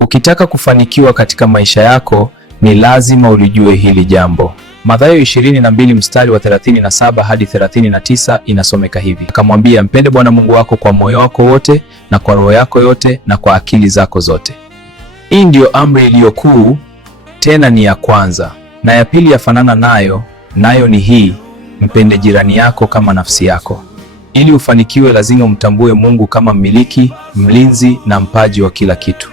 Ukitaka kufanikiwa katika maisha yako, ni lazima ulijue hili jambo. Mathayo 22 mstari wa 37 hadi 39 inasomeka hivi: akamwambia, mpende Bwana Mungu wako kwa moyo wako wote na kwa roho yako yote na kwa akili zako zote. Hii ndiyo amri iliyo kuu, tena ni ya kwanza, na ya pili yafanana nayo, nayo ni hii: mpende jirani yako kama nafsi yako. Ili ufanikiwe, lazima umtambue Mungu kama mmiliki, mlinzi na mpaji wa kila kitu,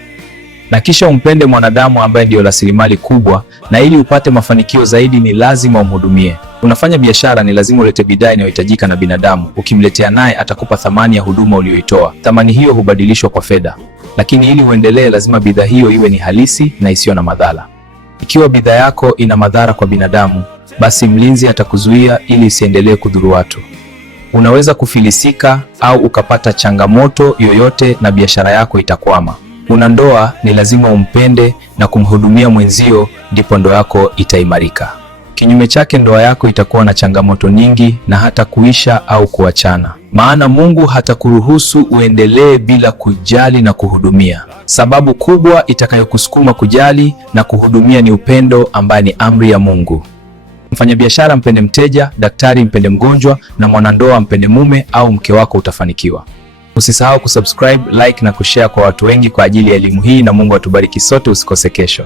na kisha umpende mwanadamu ambaye ndiyo rasilimali kubwa. Na ili upate mafanikio zaidi, ni lazima umhudumie. Unafanya biashara, ni lazima ulete bidhaa inayohitajika na binadamu. Ukimletea, naye atakupa thamani ya huduma uliyoitoa. Thamani hiyo hubadilishwa kwa fedha, lakini ili uendelee, lazima bidhaa hiyo iwe ni halisi na isiyo na madhara. Ikiwa bidhaa yako ina madhara kwa binadamu, basi mlinzi atakuzuia ili isiendelee kudhuru watu. Unaweza kufilisika au ukapata changamoto yoyote na biashara yako itakwama. Una ndoa, ni lazima umpende na kumhudumia mwenzio, ndipo ndoa yako itaimarika. Kinyume chake, ndoa yako itakuwa na changamoto nyingi na hata kuisha au kuachana. Maana Mungu hatakuruhusu uendelee bila kujali na kuhudumia. Sababu kubwa itakayokusukuma kujali na kuhudumia ni upendo, ambaye ni amri ya Mungu. Mfanyabiashara mpende mteja, daktari mpende mgonjwa, na mwanandoa mpende mume au mke wako, utafanikiwa. Usisahau kusubscribe, like na kushare kwa watu wengi kwa ajili ya elimu hii, na Mungu atubariki sote. Usikose kesho.